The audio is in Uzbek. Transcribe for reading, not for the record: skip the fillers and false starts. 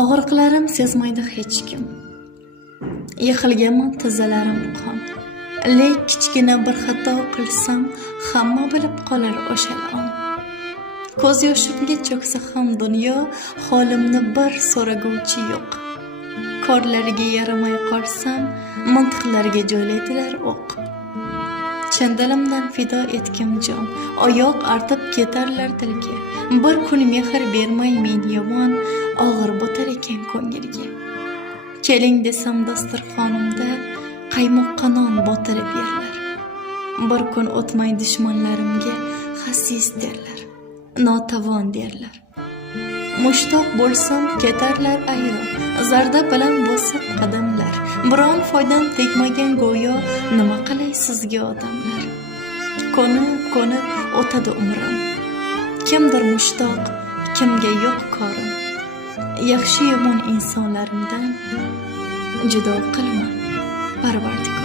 Og'riqlarim sezmaydi hech kim. Yiqilganman tizzalarim qon. Lek kichkina bir xato qilsam, hamma bilib qolar o'sha on. Ko'z yoshimga cho'ksa ham dunyo, holimni bir so'raguvchi yo'q. Korlariga yaramay qolsam, mantiqlarga jo'laydilar o'q. Chandalimdan fido etkim jon, oyoq artib ketarlar dilga. Bir kun mehr bermay men yomon, og'ir botar ekan ko'ngilga. Keling desam dasturxonimda, qaymoqqa non botirib yerlar. Bir kun o'tmay dushmanlarimga xasis derlar, notavon derlar. Mushtoq bo'lsam ketarlar ayro, zarda bilan bosib qadamlar. Biron foydam tegmagan go'yo, nima qilay sizga odamlar. Ko'nib o'tadi umrim. Kimdir mushtoq, kimga yo'q korim. Yaxshi yomon insonlarimdan judo qilma, Parvardigor.